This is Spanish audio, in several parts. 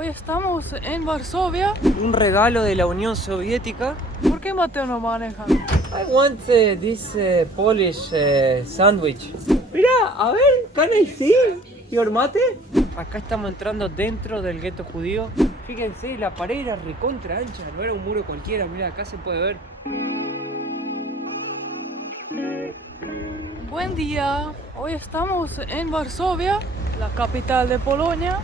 Hoy estamos en Varsovia. Un regalo de la Unión Soviética. ¿Por qué Mateo no maneja? I want this Polish sandwich. Mira, a ver, can I see your mate? Acá estamos entrando dentro del gueto judío. Fíjense, la pared era recontra ancha, no era un muro cualquiera. Mira, acá se puede ver. Buen día. Hoy estamos en Varsovia, la capital de Polonia.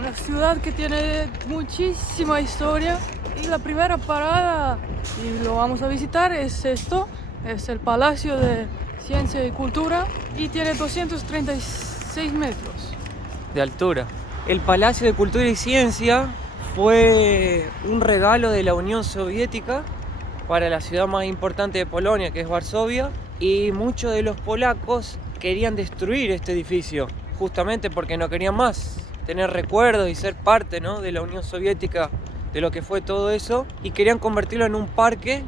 Una ciudad que tiene muchísima historia. Y la primera parada, y lo vamos a visitar, es esto. Es el Palacio de Ciencia y Cultura. Y tiene 236 metros De altura. El Palacio de Cultura y Ciencia fue un regalo de la Unión Soviética para la ciudad más importante de Polonia, que es Varsovia, y muchos de los polacos querían destruir este edificio, justamente porque no querían más tener recuerdos y ser parte, ¿no?, de la Unión Soviética, de lo que fue todo eso, y querían convertirlo en un parque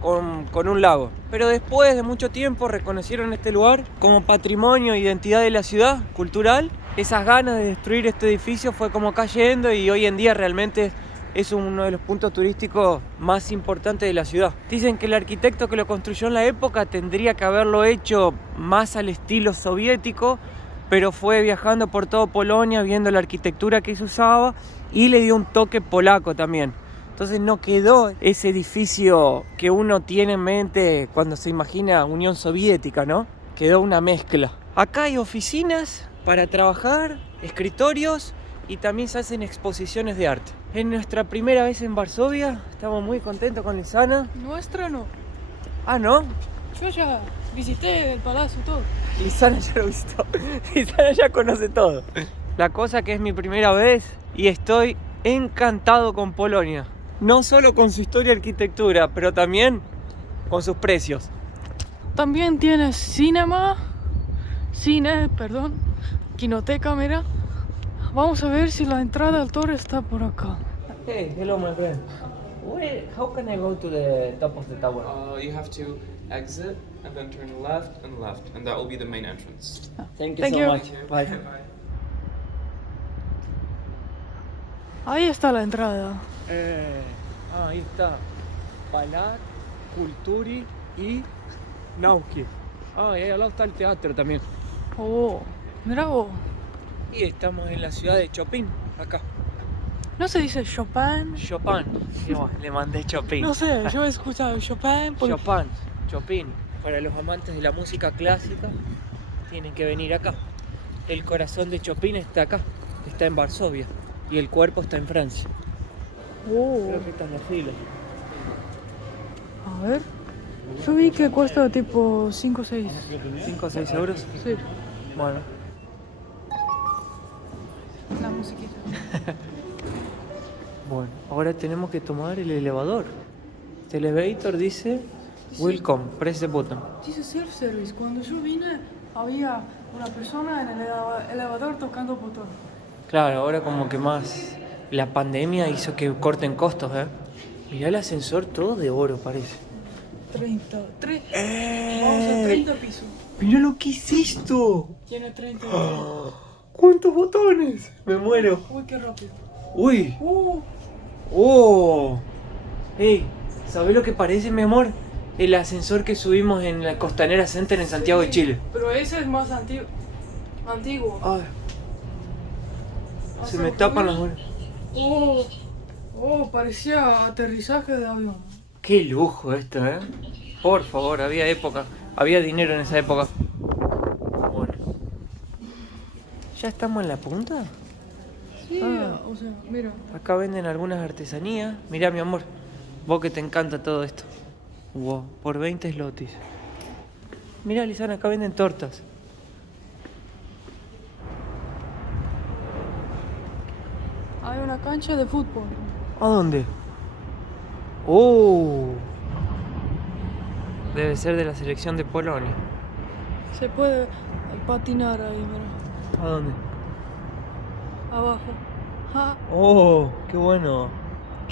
con un lago. Pero después de mucho tiempo reconocieron este lugar como patrimonio e identidad de la ciudad cultural. Esas ganas de destruir este edificio fue como cayendo y hoy en día realmente es uno de los puntos turísticos más importantes de la ciudad. Dicen que el arquitecto que lo construyó en la época tendría que haberlo hecho más al estilo soviético, pero fue viajando por todo Polonia viendo la arquitectura que se usaba y le dio un toque polaco también. Entonces no quedó ese edificio que uno tiene en mente cuando se imagina Unión Soviética, ¿no? Quedó una mezcla. Acá hay oficinas para trabajar, escritorios y también se hacen exposiciones de arte. Es nuestra primera vez en Varsovia, estamos muy contentos con Lisana. Nuestra no. Ah, ¿no? Yo ya visité el palacio y todo. Lisana ya lo visitó, Lisana ya conoce todo. La cosa que es mi primera vez y estoy encantado con Polonia. No solo con su historia y arquitectura, pero también con sus precios. También tiene cine, quinoteca, mira. Vamos a ver si la entrada al tour está por acá. Hey, hello my friend. How can I go to the top of the tower? You have to exit and then turn left, and that will be the main entrance. Thank you Thank so you. much. Bye. Ahí está la entrada. Ahí está. Palat, Kulturi y Nauki. Y ahí al lado está el teatro también. Oh, mira vos. Y estamos en la ciudad de Chopin, acá. ¿No se dice Chopin? Chopin. Le mandé Chopin. No sé, yo he escuchado Chopin. Chopin. Para los amantes de la música clásica, tienen que venir acá. El corazón de Chopin está acá, está en Varsovia. Y el cuerpo está en Francia. Creo que esta es la fila. A ver. Yo vi que cuesta tipo 5 o 6. 5 o 6 euros. Sí. Bueno. La musiquita. Bueno, ahora tenemos que tomar el elevador. El elevator dice Welcome, press the button. Dice self-service. Cuando yo vine, había una persona en el elevador tocando botón. Claro, ahora como que más la pandemia hizo que corten costos, ¿eh? Mirá el ascensor todo de oro, parece. 30. Vamos a 30 pisos. Mirá lo que es esto. Tiene 30. ¿Cuántos botones? Me muero. Uy, qué rápido. Uy. Oh. Hey, ¿sabés lo que parece, mi amor? El ascensor que subimos en la Costanera Center en Santiago de Chile. Pero ese es más antiguo. Ay. Se me tapan las manos. Parecía aterrizaje de avión. Qué lujo esto, ¿eh? Por favor, había dinero en esa época. Bueno. ¿Ya estamos en la punta? Sí, o sea, mira. Acá venden algunas artesanías. Mirá, mi amor, vos que te encanta todo esto. Wow, por 20 zlotys. Mirá, Lisana, acá venden tortas. Hay una cancha de fútbol. ¿A dónde? Oh. Debe ser de la selección de Polonia. Se puede patinar ahí, mira. ¿A dónde? Abajo. Oh, qué bueno.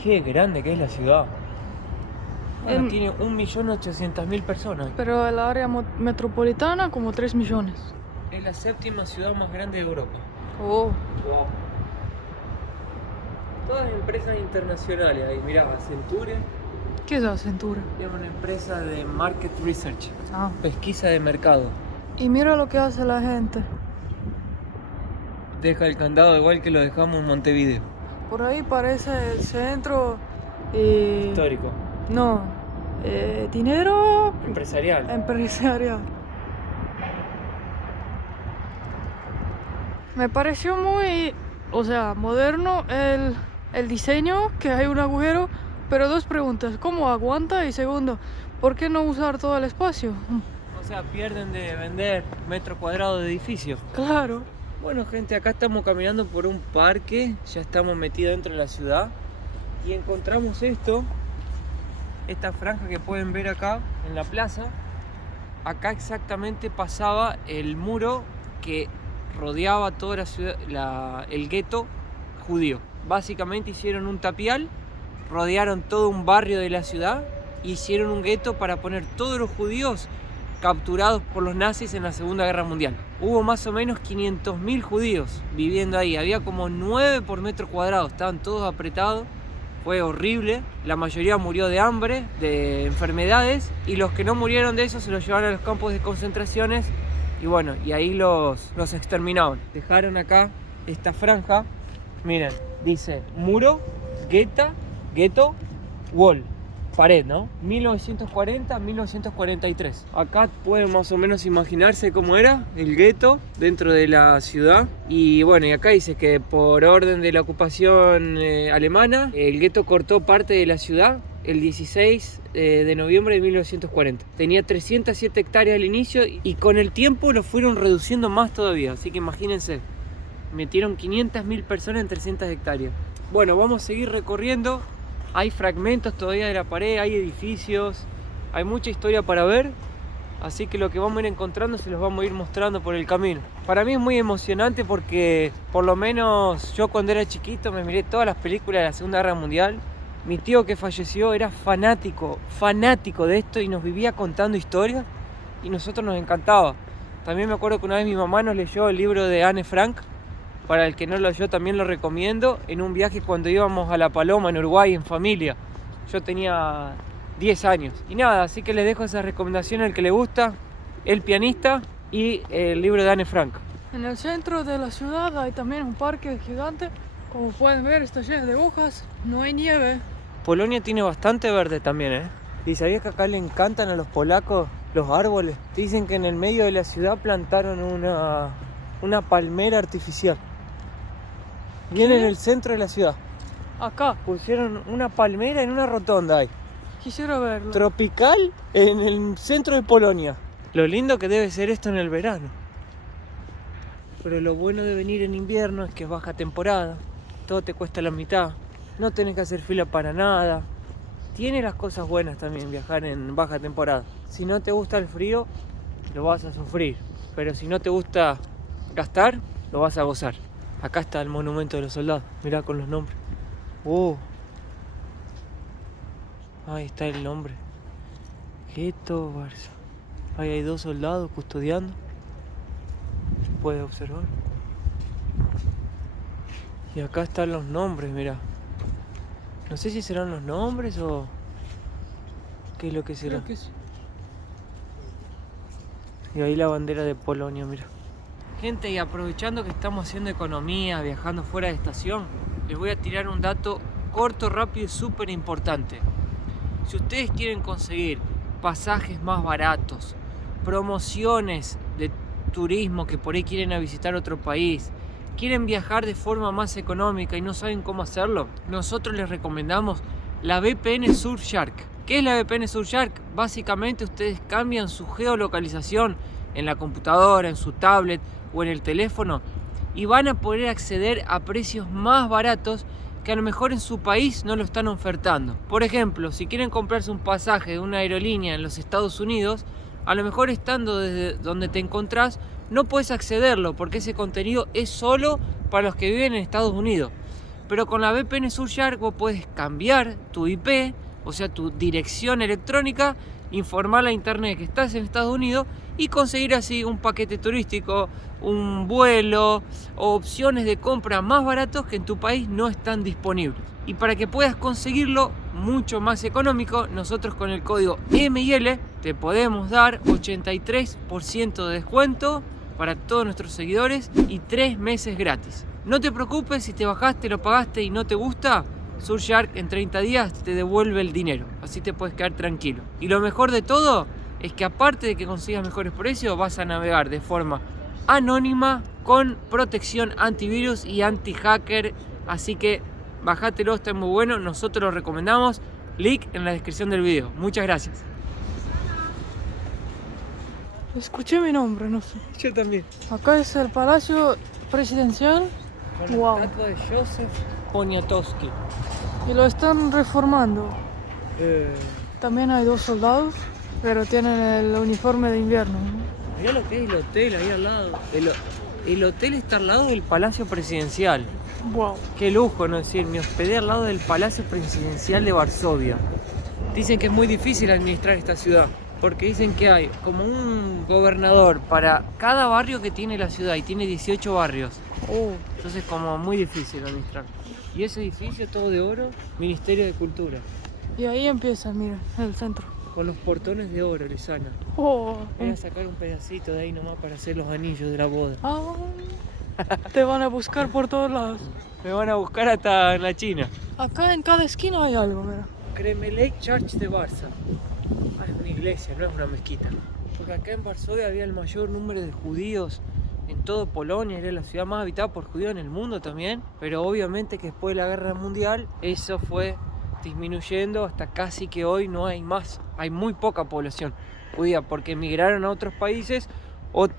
Qué grande que es la ciudad. Bueno, tiene 1.800.000 personas. Pero el área metropolitana como 3 millones. Es la 7ª ciudad más grande de Europa. Oh. Wow. todas empresas internacionales ahí. Mirá, Accenture ¿Qué es Accenture? es una empresa de market research, Ah. pesquisa de mercado. Y mira lo que hace la gente. Deja el candado igual que lo dejamos en Montevideo. Por ahí parece el centro. Histórico, No. Dinero empresarial. empresarial. Me pareció muy, moderno el diseño, que hay un agujero, pero dos preguntas, ¿cómo aguanta? Y segundo, ¿por qué no usar todo el espacio? O sea, pierden de vender metro cuadrado de edificio. Claro. Bueno, gente, acá estamos caminando por un parque, ya estamos metidos dentro de la ciudad y encontramos esta franja que pueden ver acá en la plaza. Acá exactamente pasaba el muro que rodeaba toda la ciudad, el gueto judío. Básicamente hicieron un tapial, rodearon todo un barrio de la ciudad e hicieron un gueto para poner todos los judíos capturados por los nazis en la Segunda Guerra Mundial. Hubo más o menos 500.000 judíos viviendo ahí, había como 9 por metro cuadrado, estaban todos apretados, fue horrible, la mayoría murió de hambre, de enfermedades, y los que no murieron de eso se los llevaron a los campos de concentraciones y bueno, y ahí los exterminaban. Dejaron acá esta franja, miren, dice muro, gueto, wall. Pared, ¿no? 1940-1943. Acá pueden más o menos imaginarse cómo era el gueto dentro de la ciudad. Y bueno, y acá dice que por orden de la ocupación alemana, el gueto cortó parte de la ciudad el 16 de noviembre de 1940. Tenía 307 hectáreas al inicio y con el tiempo lo fueron reduciendo más todavía. Así que imagínense, metieron 500.000 personas en 300 hectáreas. Bueno, vamos a seguir recorriendo. Hay fragmentos todavía de la pared, hay edificios, hay mucha historia para ver, así que lo que vamos a ir encontrando se los vamos a ir mostrando por el camino. Para mí es muy emocionante porque por lo menos yo cuando era chiquito me miré todas las películas de la Segunda Guerra Mundial. Mi tío que falleció era fanático de esto y nos vivía contando historias y nosotros nos encantaba. También me acuerdo que una vez mi mamá nos leyó el libro de Anne Frank. Para el que no lo leyó también lo recomiendo, en un viaje cuando íbamos a La Paloma en Uruguay en familia. Yo tenía 10 años. Y nada, así que les dejo esa recomendación al que le gusta, El pianista y el libro de Anne Frank. En el centro de la ciudad hay también un parque gigante. Como pueden ver, está lleno de hojas, no hay nieve. Polonia tiene bastante verde también, ¿eh? ¿Y sabías que acá le encantan a los polacos los árboles? Dicen que en el medio de la ciudad plantaron una palmera artificial. Bien en el centro de la ciudad. Acá, Pusieron una palmera en una rotonda ahí. quisiera verlo. Tropical en el centro de Polonia. Lo lindo que debe ser esto en el verano. Pero lo bueno de venir en invierno es que es baja temporada. Todo te cuesta la mitad. No tenés que hacer fila para nada. Tiene las cosas buenas también viajar en baja temporada. Si no te gusta el frío, lo vas a sufrir. Pero si no te gusta gastar, lo vas a gozar. Acá está el monumento de los soldados. Mirá con los nombres. Ahí está el nombre. Gueto Barça. Ahí hay 2 soldados custodiando. Se puede observar. Y acá están los nombres, mirá. No sé si serán los nombres o qué es lo que será. Creo que sí. Y ahí la bandera de Polonia, mira. Gente, y aprovechando que estamos haciendo economía, viajando fuera de estación, les voy a tirar un dato corto, rápido y súper importante. Si ustedes quieren conseguir pasajes más baratos, promociones de turismo que por ahí quieren ir a visitar otro país, quieren viajar de forma más económica y no saben cómo hacerlo, nosotros les recomendamos la VPN Surfshark. ¿Qué es la VPN Surfshark? Básicamente ustedes cambian su geolocalización en la computadora, en su tablet o en el teléfono y van a poder acceder a precios más baratos que a lo mejor en su país no lo están ofertando. Por ejemplo, si quieren comprarse un pasaje de una aerolínea en los Estados Unidos, a lo mejor estando desde donde te encontrás no puedes accederlo porque ese contenido es solo para los que viven en Estados Unidos. Pero con la VPN Surfshark vos podés cambiar tu IP, o sea tu dirección electrónica, informar a internet que estás en Estados Unidos y conseguir así un paquete turístico, un vuelo o opciones de compra más baratos que en tu país no están disponibles. Y para que puedas conseguirlo mucho más económico, nosotros con el código MIL te podemos dar 83% de descuento para todos nuestros seguidores y 3 meses gratis. No te preocupes si te bajaste, lo pagaste y no te gusta, Surfshark en 30 días te devuelve el dinero, así te puedes quedar tranquilo. Y lo mejor de todo es que aparte de que consigas mejores precios, vas a navegar de forma anónima con protección antivirus y anti-hacker, así que bájatelo, está muy bueno, nosotros lo recomendamos. Link en la descripción del video. Muchas gracias. Escuché mi nombre, no sé. Yo también. Acá es el Palacio Presidencial. Con Wow. la estatua de Joseph Poniatowski. Y lo están reformando. También hay 2 soldados, pero tienen el uniforme de invierno, ¿no? Mirá lo que es el hotel ahí al lado. El hotel está al lado del Palacio Presidencial. Wow. Qué lujo, ¿no? Es decir, me hospedé al lado del Palacio Presidencial de Varsovia. Dicen que es muy difícil administrar esta ciudad, porque dicen que hay como un gobernador para cada barrio que tiene la ciudad, y tiene 18 barrios. Oh. Entonces como muy difícil administrar. Y ese edificio todo de oro, Ministerio de Cultura. Y ahí empieza, mira, el centro. Con los portones de oro, Lisana. Oh. Voy a sacar un pedacito de ahí nomás para hacer los anillos de la boda. Ah, te van a buscar por todos lados. Me van a buscar hasta en la China. Acá en cada esquina hay algo, mira. Kremelec Church de Barça. Ah, es una iglesia, no es una mezquita. Porque acá en Varsovia había el mayor número de judíos en toda Polonia, era la ciudad más habitada por judíos en el mundo también. Pero obviamente que después de la guerra mundial eso fue disminuyendo hasta casi que hoy no hay más. Hay muy poca población judía porque emigraron a otros países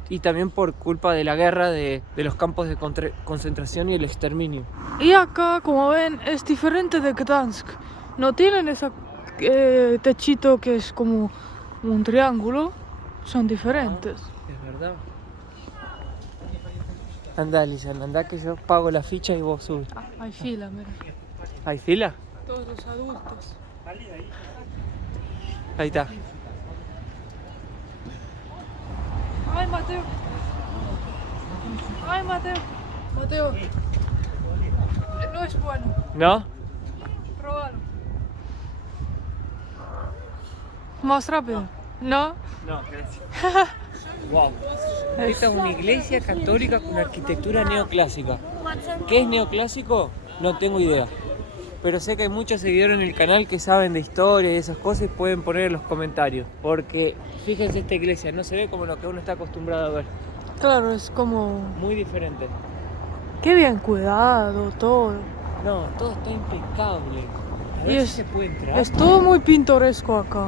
y también por culpa de la guerra de los campos de concentración y el exterminio. Y acá, como ven, es diferente de Gdansk. No tienen ese techito que es como un triángulo. Son diferentes. Es verdad. Anda, Lisana, anda que yo pago la ficha y vos subes. Ah, hay fila, mira. ¿Hay fila? Todos los adultos. Ahí está. ¡Ay, Mateo! ¡Ay, Mateo! Mateo. No es bueno. ¿No? Probalo. Más rápido. ¿No? No, gracias. Wow. Esta es una iglesia católica con arquitectura neoclásica. ¿Qué es neoclásico? No tengo idea. Pero sé que hay muchos seguidores en el canal que saben de historia y esas cosas y pueden poner en los comentarios. Porque fíjense, esta iglesia no se ve como lo que uno está acostumbrado a ver. Claro, es como... Muy diferente. Qué bien cuidado, todo. No, todo está impecable. A ver Y si es- se puede entrar. Es todo muy pintoresco acá.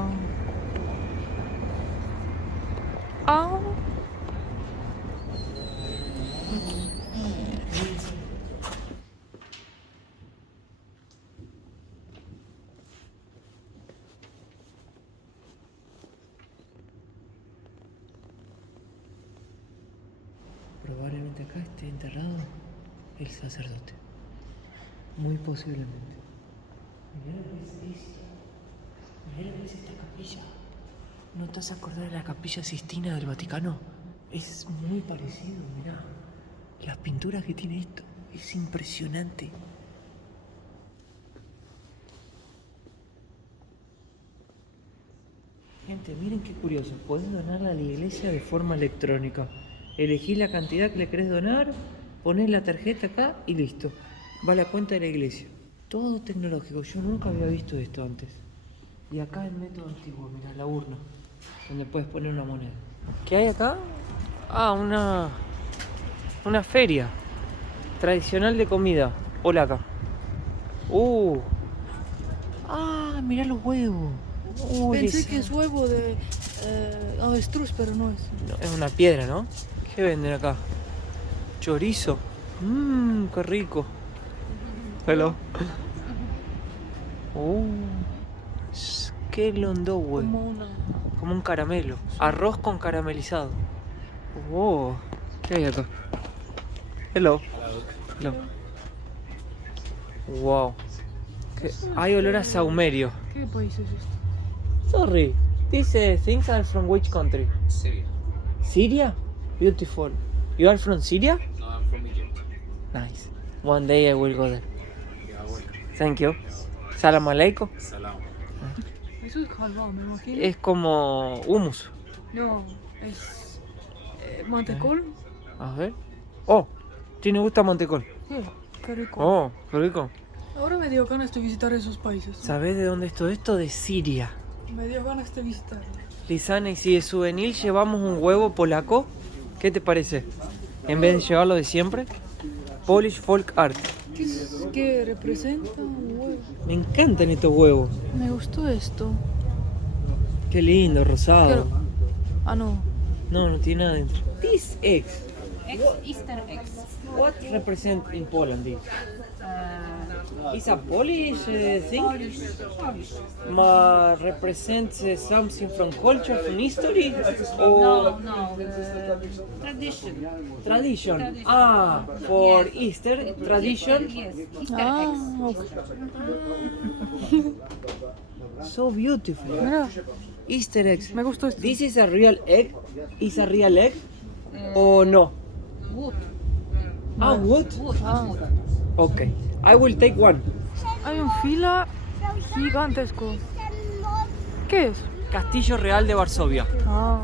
Ah, Probablemente acá esté enterrado el sacerdote. Muy posiblemente. Mirá lo que es esto. Mirá lo que es esta capilla. ¿No te has acordado de la capilla Sistina del Vaticano? Es muy parecido, mirá. Las pinturas que tiene esto. Es impresionante. Gente, miren qué curioso. Podés donarla a la iglesia de forma electrónica. Elegís la cantidad que le querés donar, ponés la tarjeta acá y listo. Va a la cuenta de la iglesia. Todo tecnológico. Yo nunca había visto esto antes. Y acá el método antiguo, mirá, la urna, donde puedes poner una moneda. ¿Qué hay acá? Ah, una feria tradicional de comida polaca. Ah, mirá los huevos. pensé que es huevo de avestruz, pero no es. No, es una piedra, ¿no? ¿Qué venden acá? Chorizo. Qué rico. Hello. Qué londo, güey. Como un caramelo. Arroz con caramelizado. ¿Qué hay acá? Hello. Hello. Wow. Hay olor a saumerio. ¿Qué país es esto? Sorry. These things are from which country? Syria. Syria? Beautiful. You are from Syria? No, I'm from Egypt. Nice. One day I will go there. Yeah, welcome. Thank you. Salam aleikum. Salam. Eso es halva, me imagino. Es como hummus. No, es mantecol. A ver. Oh, tiene gusto a mantecol. Sí, qué rico. Oh, qué rico. Ahora me dio ganas de visitar esos países. ¿Sabes de dónde es todo esto? De Siria. Me dio ganas de visitar. Lisana, y si de souvenir llevamos un huevo polaco, ¿qué te parece? En vez de llevarlo de siempre. Polish Folk Art. ¿Qué representa un huevo? Me encantan estos huevos. Me gustó esto. Qué lindo, rosado. Quiero- Ah, no. No, no tiene nada dentro. This eggs. Easter eggs. What represent in Poland this? Is a Polish thing? Ma represents something from culture, from history? Or No, tradition. tradition? Ah, for Easter, tradition. Yes, Easter Ah, eggs. ok. So beautiful. Mira, Easter eggs. me gustó esto. This is a real egg? Is a real egg? Or no? Wood. Ah, wood? Wood. Ah. Wood. Okay. I will take one. Hay un fila gigantesco. ¿Qué es? Castillo Real de Varsovia. Ah,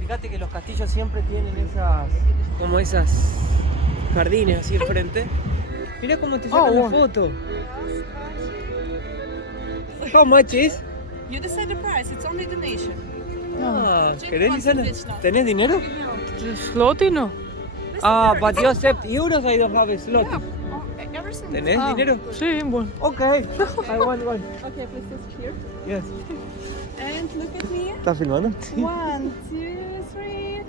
Fíjate que los castillos siempre tienen esas jardines así enfrente. Mira cómo te sacan la bueno. foto. How much is? You decide the price. It's only donation. Ah, ¿querés, Lisana? ¿Tenés dinero? Slotty no. Ah, but you accept euros, I don't have a slot. Everything. ¿Tenés Ah, dinero? Sí, bueno. Okay, I want one. Okay, please sit here. Yes. And look at me. ¿Estás filmando? 1, 2, 3.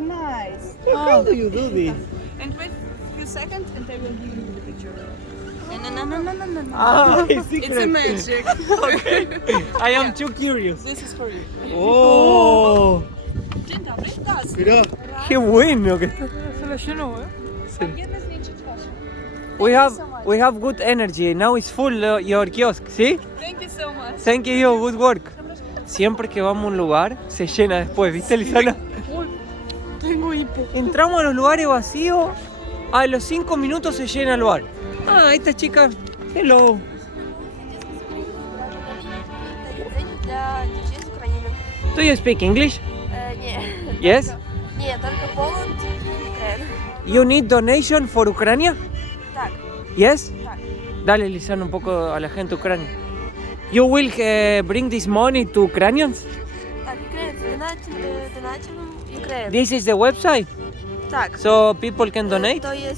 Nice. How do you do this? And wait a few seconds, and I will give you the picture. No. Ah, it's It's a secret. magic. I am too curious. This is for you. Oh, Dzień dobry. Das. mirá, qué bueno que está. Se le llenó, ¿eh? Jedna zniczyć wasze. We have good energy. Now it's full your kiosk, ¿sí? Thank you so much. Thank you, good work. Siempre que vamos a un lugar se llena después, ¿viste, Lisana? Uy, tengo hipo. Entramos a los lugares vacíos, a los 5 minutos se llena el bar. Ah, esta chica, hello. Для дітей з України. Do you speak English? Ні. Yes? Ні, тільки Poland і Україна. You need donation for Ucrania? Так, Yes? так. Dale, Lisana, un poco a la gente de Ucrania. You will bring this money to Ukrainians? Так, Україна, донатимо Україна. This is the website, Так. so people can donate? То є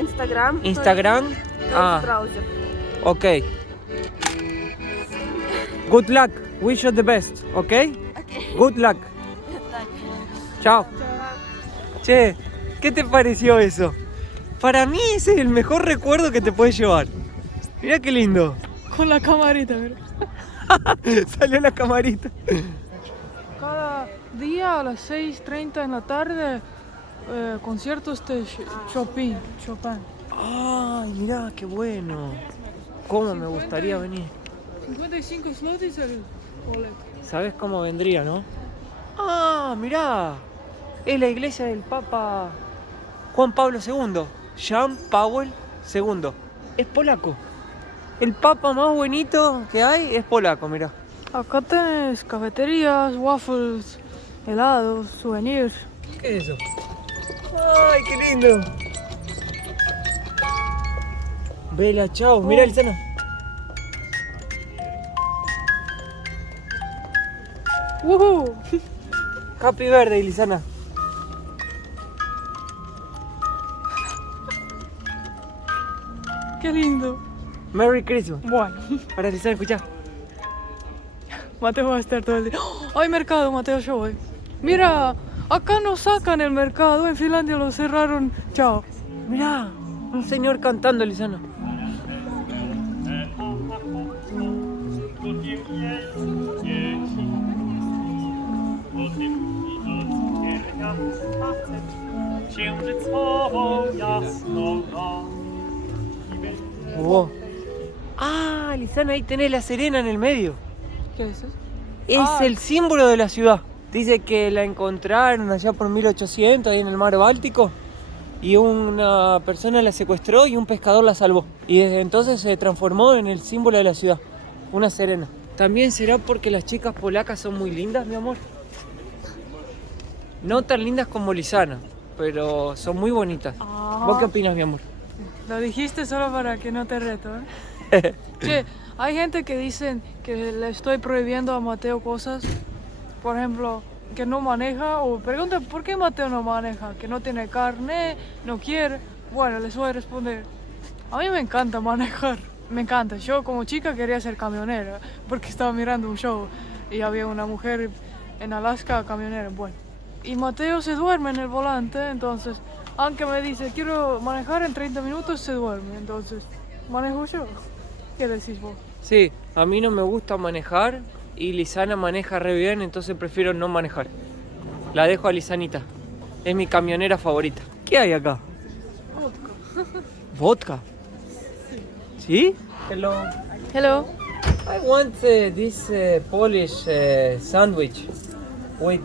Інстаграм. Instagram? То Ah, є браузер. okay. Good luck. Wish you the best, okay? Окей. Good luck. Так. Chao. Che, ¿qué te pareció eso? Para mí ese es el mejor recuerdo que te puedes llevar. Mira qué lindo. Con la camarita, mira. Salió la camarita. Cada día a las 6:30 en la tarde, conciertos de Chopin. Ay, mirá, qué bueno. ¿Cómo me gustaría venir? 55 zlotys el boleto. ¿Sabes cómo vendría, no? Ah, mirá. Es la iglesia del Papa Juan Pablo II. Jean Paul II. Es polaco. El papa más bonito que hay es polaco, mirá. Acá tenés cafeterías, waffles, helados, souvenirs. ¿Qué es eso? ¡Ay, qué lindo! Vela, chao. Mira, Lisana. ¡Woohoo! Happy Birthday, Lisana. ¡Qué lindo! Merry Christmas. Bueno, Para Lisana, escucha. Mateo va a estar todo el día. ¡Oh! Hay mercado, Mateo, yo voy. Mira, acá no sacan el mercado, en Finlandia lo cerraron. Chao. Mirá, un señor cantando, Lisana. Oh. Ah, Lisana, ahí tenés la Serena en el medio. ¿Qué es eso? Es Ah. el símbolo de la ciudad. Dice que la encontraron allá por 1800 ahí en el mar Báltico y una persona la secuestró y un pescador la salvó. Y desde entonces se transformó en el símbolo de la ciudad, una sirena. También será porque las chicas polacas son muy lindas, mi amor. No tan lindas como Lizana, pero son muy bonitas. Ah. ¿Vos qué opinas, mi amor? Lo dijiste solo para que no te reto, ¿eh? Che, hay gente que dicen que le estoy prohibiendo a Mateo cosas. Por ejemplo, que no maneja o pregunta por qué Mateo no maneja, que no tiene carne, no quiere. Bueno, les voy a responder. A mí me encanta manejar, me encanta. Yo como chica quería ser camionera porque estaba mirando un show y había una mujer en Alaska camionera. Bueno, y Mateo se duerme en el volante, entonces, aunque me dice quiero manejar en 30 minutos, se duerme. Entonces, manejo yo. ¿Qué decís vos? Sí, a mí no me gusta manejar y Lizana maneja re bien, entonces prefiero no manejar. La dejo a Lizanita. Es mi camionera favorita. ¿Qué hay acá? ¿Vodka? ¿Sí? Hello. Hello. I want this Polish sandwich with...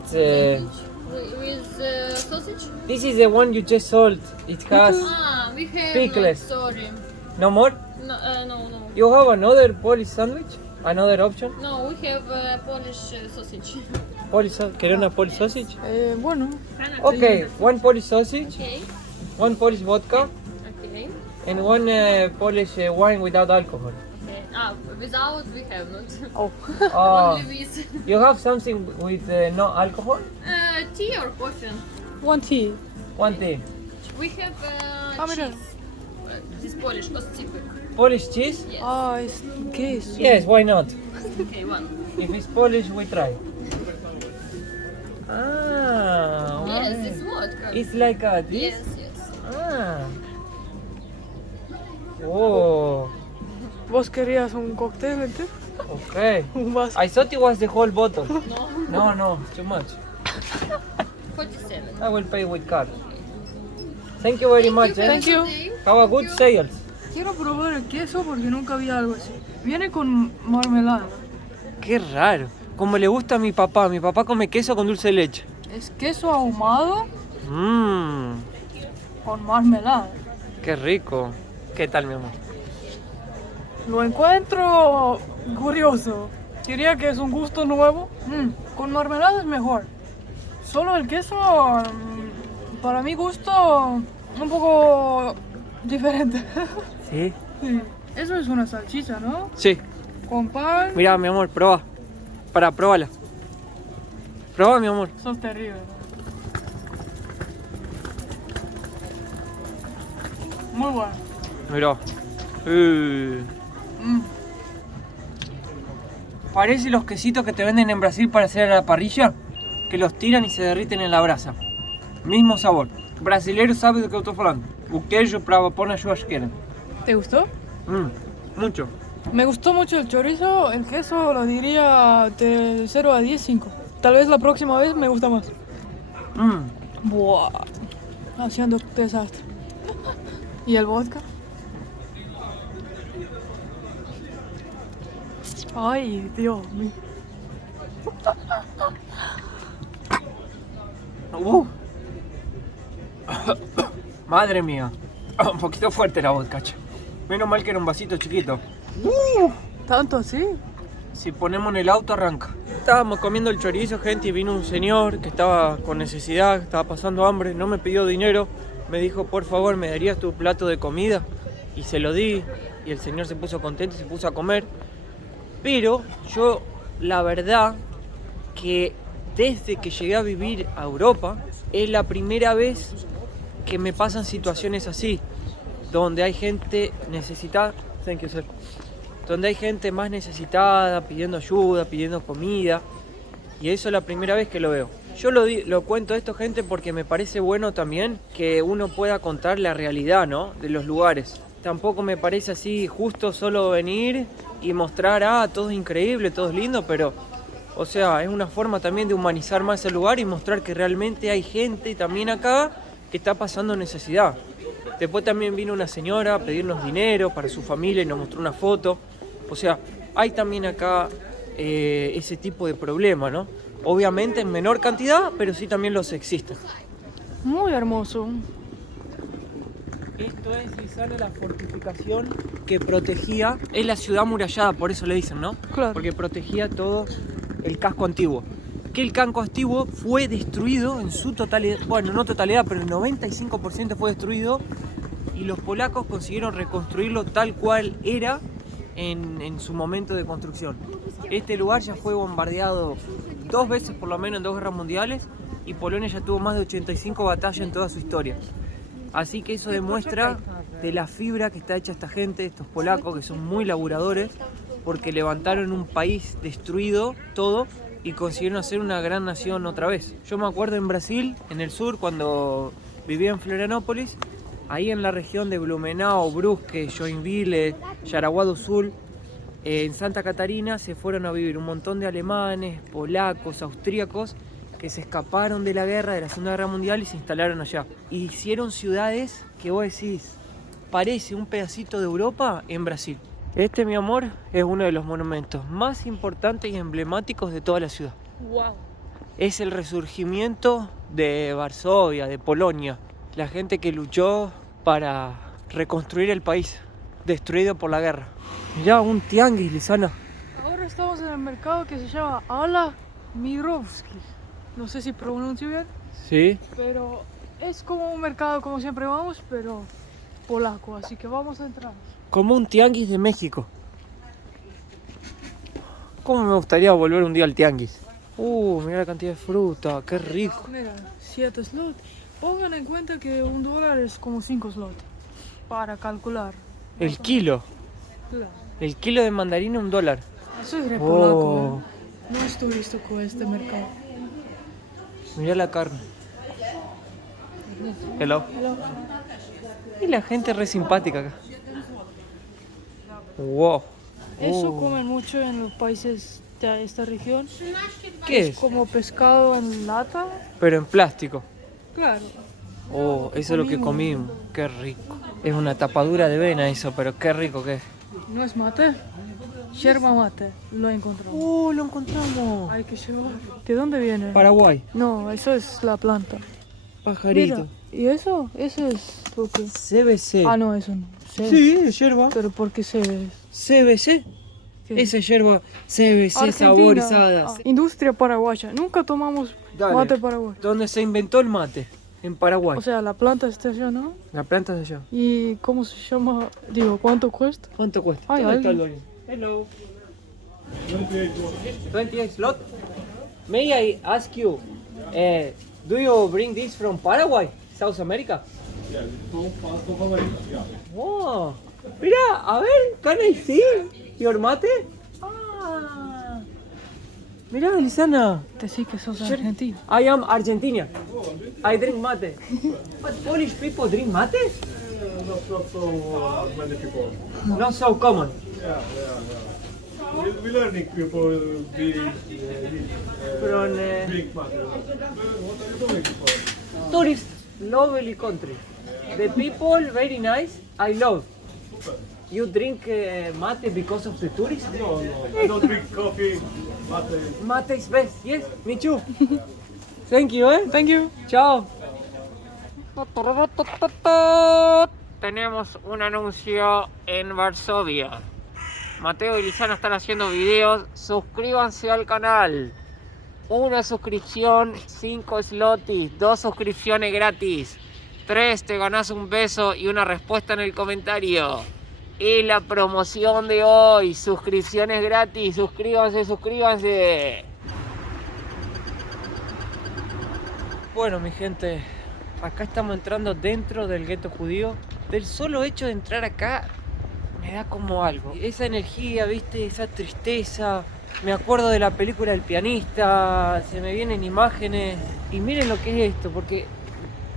With sausage? This is the one you just sold. It has... We have Pickles. sorry. No more? No. You have another Polish sandwich? Another option? No, we have Polish sausage. ¿Querés una Polish sausage? Bueno, Okay, one Polish sausage, Okay. one Polish vodka, Okay. and one Polish wine without alcohol. Without we have not. oh. Ah, Only with you have something with no alcohol? tea or coffee. One tea. One tea. We have mira. cheese. This Polish ostypek. Polish cheese? Yes. Ah, es queso. Yes, why not? Okay, one. If it's Polish, we try. Ah, Yes, okay. it's vodka. It's like this? Yes. Ah. Oh, ¿Vos querías un cóctel entero? okay. Un vaso. I thought it was the whole bottle. No. No, too much. 47. I will pay with card. Thank you very much. Thank you. Have a good sales. Quiero probar el queso porque nunca había algo así. Viene con marmelada. Qué raro. Como le gusta a mi papá. Mi papá come queso con dulce de leche. Es queso ahumado Mmm, con marmelada. qué rico. ¿Qué tal, mi amor? Lo encuentro curioso. Diría que es un gusto nuevo. Con marmelada es mejor. Solo el queso, para mi gusto, un poco diferente. ¿Sí? Sí. Eso es una salchicha, ¿no? Sí. Con pan. Mira, mi amor, prueba. Pruébala. Prueba, mi amor. Sos terrible. Muy bueno. Mira. Parece los quesitos que te venden en Brasil para hacer a la parrilla, que los tiran y se derriten en la brasa. Mismo sabor. Brasileiro sabe de qué estoy hablando. O queijo para pôr nas churrasqueiras. ¿Te gustó? Mucho. Me gustó mucho el chorizo, el queso lo diría de 0 a 10, 5. Tal vez la próxima vez me gusta más. Buah, haciendo desastre. ¿Y el vodka? Ay, Dios mío. Madre mía. Un poquito fuerte la vodka. che. Menos mal que era un vasito chiquito. ¿Tanto así? Si ponemos en el auto arranca. Estábamos comiendo el chorizo, gente, y vino un señor que estaba con necesidad, estaba pasando hambre, no me pidió dinero. Me dijo, por favor, ¿me darías tu plato de comida? Y se lo di, y el señor se puso contento y se puso a comer. Pero yo, la verdad, que desde que llegué a vivir a Europa, es la primera vez que me pasan situaciones así, donde hay gente necesitada. Thank you, sir. Donde hay gente más necesitada, pidiendo ayuda, pidiendo comida. Y eso es la primera vez que lo veo. Yo lo cuento esto, gente, porque me parece bueno también que uno pueda contar la realidad, ¿no? De los lugares. Tampoco me parece así justo solo venir y mostrar, todo es increíble, todo es lindo, pero... O sea, es una forma también de humanizar más el lugar y mostrar que realmente hay gente también acá que está pasando necesidad. Después también vino una señora a pedirnos dinero para su familia y nos mostró una foto. O sea, hay también acá ese tipo de problema, ¿no? Obviamente en menor cantidad, pero sí también los existen. Muy hermoso. Esto es, Lisana, la fortificación que protegía, es la ciudad amurallada, por eso le dicen, ¿no? Claro. Porque protegía todo el casco antiguo. Que el casco antiguo fue destruido en su totalidad, bueno, no totalidad, pero el 95% fue destruido y los polacos consiguieron reconstruirlo tal cual era en su momento de construcción. Este lugar ya fue bombardeado 2 veces por lo menos en 2 guerras mundiales y Polonia ya tuvo más de 85 batallas en toda su historia. Así que eso demuestra de la fibra que está hecha esta gente, estos polacos que son muy laburadores, porque levantaron un país destruido todo y consiguieron hacer una gran nación otra vez. Yo me acuerdo en Brasil, en el sur, cuando vivía en Florianópolis, ahí en la región de Blumenau, Brusque, Joinville, Jaraguá do Sul, en Santa Catarina se fueron a vivir un montón de alemanes, polacos, austríacos, que se escaparon de la guerra, de la Segunda Guerra Mundial y se instalaron allá. Y hicieron ciudades que vos decís, parece un pedacito de Europa en Brasil. Este, mi amor, es uno de los monumentos más importantes y emblemáticos de toda la ciudad. Wow. Es el resurgimiento de Varsovia, de Polonia. La gente que luchó para reconstruir el país, destruido por la guerra. Mirá, un tianguis, Lisana. Ahora estamos en el mercado que se llama Ala Mirovski. No sé si pronuncio bien, Sí. pero es como un mercado como siempre vamos, pero polaco, así que vamos a entrar. Como un tianguis de México. ¿Cómo me gustaría volver un día al tianguis? Mirá la cantidad de fruta, qué rico. Mira, 7 slots. Pongan en cuenta que $1 es como 5 slots. Para calcular. El kilo. Claro. El kilo de mandarina, $1. Eso es re Oh. polaco, ¿eh? No es turístico este mercado. Mirá la carne. Hello. Y la gente re simpática acá. Wow. Eso comen mucho en los países de esta región. ¿Qué es? Como pescado en lata. Pero en plástico. Claro. Eso es lo que comimos. Qué rico. Es una tapadura de vena eso, pero qué rico que es. ¿No es mate? Yerba mate. Lo encontramos. Lo encontramos. Hay que llevar. ¿De dónde viene? Paraguay. No, eso es la planta. Pajarito. Mira, ¿y eso? Eso es lo que... CBC. Ah, no, eso no. Sí, es yerba. Pero ¿por qué se ve? CBC. ¿Qué? Esa yerba CBC Argentina. saborizada. Industria paraguaya. Nunca tomamos Dale. mate paraguayo. Donde se inventó el mate. En Paraguay. O sea, la planta está allá, ¿no? La planta de allá. ¿Y cómo se llama? Digo, ¿cuánto cuesta? ¿Cuánto cuesta? Ay, ¿Dónde está el alguien. dueño? Hello. 28 slot. May I ask you, do you bring this from Paraguay, South America? Oh, mira, a ver, can I see your mate? Ah, mira, Lisana, Te sí que sos argentino. I am Argentina. I drink mate. But Polish people drink mate? Not so many people. Not so common. We're learning people drink From mate. What are you doing for? tourist, lovely country. The people very nice. I love. You drink mate because of the tourists? No, I don't drink coffee, mate. Mate is best. Yes, me too. Thank you, Thank you. Chao. Tenemos un anuncio en Varsovia. Mateo y Lisana están haciendo videos. Suscríbanse al canal. Una suscripción, 5 slotis. 2 suscripciones gratis. 3 te ganás un beso y una respuesta en el comentario. Y la promoción de hoy. Suscripciones gratis. Suscríbanse. Bueno, mi gente, acá estamos entrando dentro del gueto judío. Del solo hecho de entrar acá me da como algo. Esa energía, ¿viste? Esa tristeza. Me acuerdo de la película El pianista, se me vienen imágenes. Y miren lo que es esto, porque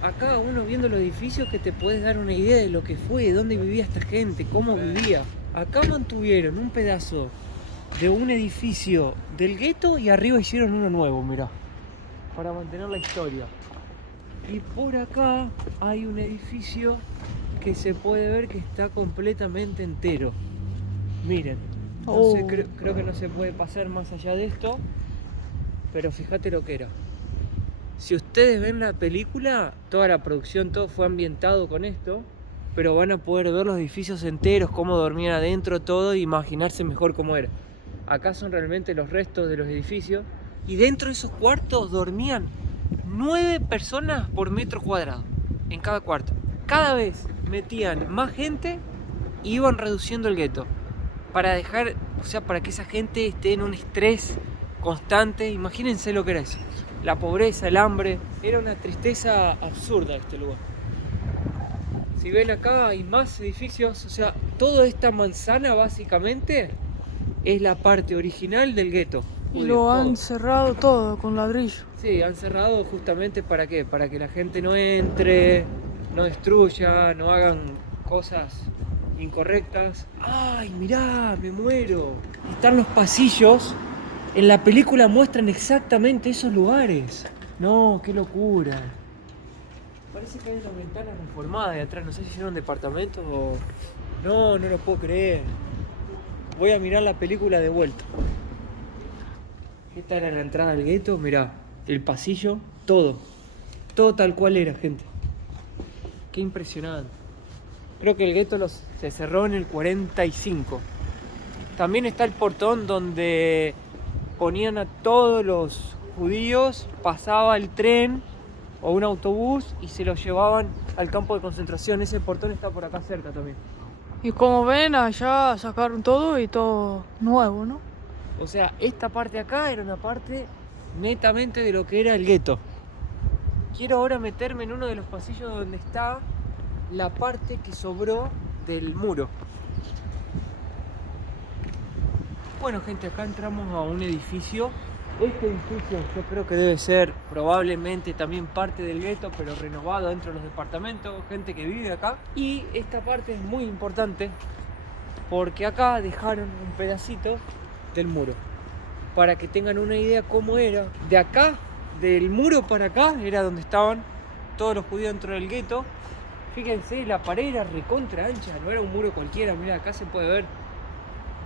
acá uno viendo los edificios que te puedes dar una idea de lo que fue, de dónde vivía esta gente, cómo vivía. Acá mantuvieron un pedazo de un edificio del gueto y arriba hicieron uno nuevo, mirá, para mantener la historia. Y por acá hay un edificio que se puede ver que está completamente entero. Miren, No sé, Oh. creo que no se puede pasar más allá de esto, pero fíjate lo que era. Si ustedes ven la película, toda la producción, todo fue ambientado con esto, pero van a poder ver los edificios enteros, cómo dormían adentro, todo, e imaginarse mejor cómo era. Acá son realmente los restos de los edificios, y dentro de esos cuartos dormían 9 personas por metro cuadrado, en cada cuarto. Cada vez metían más gente y iban reduciendo el gueto, para dejar, o sea, para que esa gente esté en un estrés constante. Imagínense lo que era eso. La pobreza, el hambre, era una tristeza absurda este lugar. Si ven acá hay más edificios, o sea, toda esta manzana básicamente es la parte original del gueto. Y judío, lo han todo. cerrado todo con ladrillo. Sí, han cerrado justamente ¿para qué? Para que la gente no entre, no destruya, no hagan cosas incorrectas. ¡Ay, mirá! Me muero. Están los pasillos. En la película muestran exactamente esos lugares. No, qué locura. Parece que hay una ventana reformada de atrás. No sé si hicieron departamentos o... No, no lo puedo creer. Voy a mirar la película de vuelta. Esta era la entrada al gueto. Mirá, el pasillo, todo. Todo tal cual era, gente. Qué impresionante. Creo que el gueto se cerró en el 45. También está el portón donde ponían a todos los judíos, pasaba el tren o un autobús y se los llevaban al campo de concentración. Ese portón está por acá cerca también. Y como ven, allá sacaron todo y todo nuevo, ¿no? O sea, esta parte de acá era una parte netamente de lo que era el gueto. Quiero ahora meterme en uno de los pasillos donde está la parte que sobró del muro. Bueno, gente, acá entramos a un edificio. Este edificio yo creo que debe ser probablemente también parte del gueto, pero renovado dentro de los departamentos, gente que vive acá. Y esta parte es muy importante porque acá dejaron un pedacito del muro, para que tengan una idea cómo era. De acá, del muro para acá, era donde estaban todos los judíos dentro del gueto. Fíjense, la pared era recontra ancha, no era un muro cualquiera. Mira, acá se puede ver.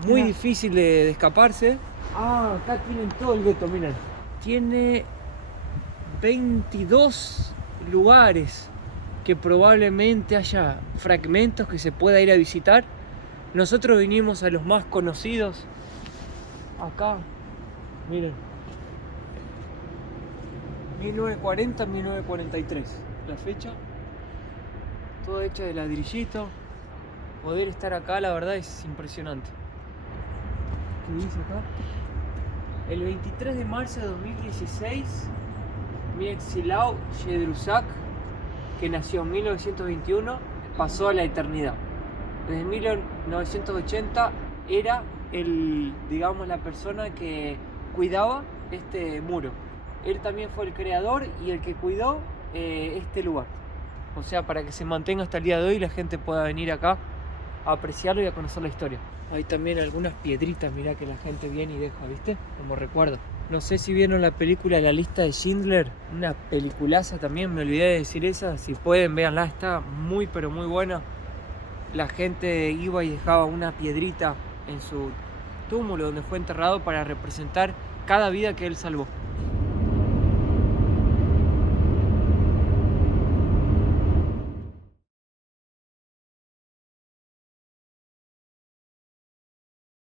Muy Mirá. difícil de escaparse. Ah, acá tienen todo el gueto, miren. Tiene 22 lugares que probablemente haya fragmentos que se pueda ir a visitar. Nosotros vinimos a los más conocidos. Acá, miren. 1940-1943, la fecha. Todo hecho de ladrillito. Poder estar acá, la verdad, es impresionante. ¿Qué dice acá? El 23 de marzo de 2016, Miexilao Yedrusak, que nació en 1921, pasó a la eternidad. Desde 1980 era la persona que cuidaba este muro. Él también fue el creador y el que cuidó este lugar. O sea, para que se mantenga hasta el día de hoy y la gente pueda venir acá a apreciarlo y a conocer la historia. Hay también algunas piedritas, mirá, que la gente viene y deja, ¿viste? Como recuerdo. No sé si vieron la película La lista de Schindler, una peliculaza también, me olvidé de decir esa. Si pueden, véanla, está muy pero muy buena. La gente iba y dejaba una piedrita en su túmulo donde fue enterrado para representar cada vida que él salvó.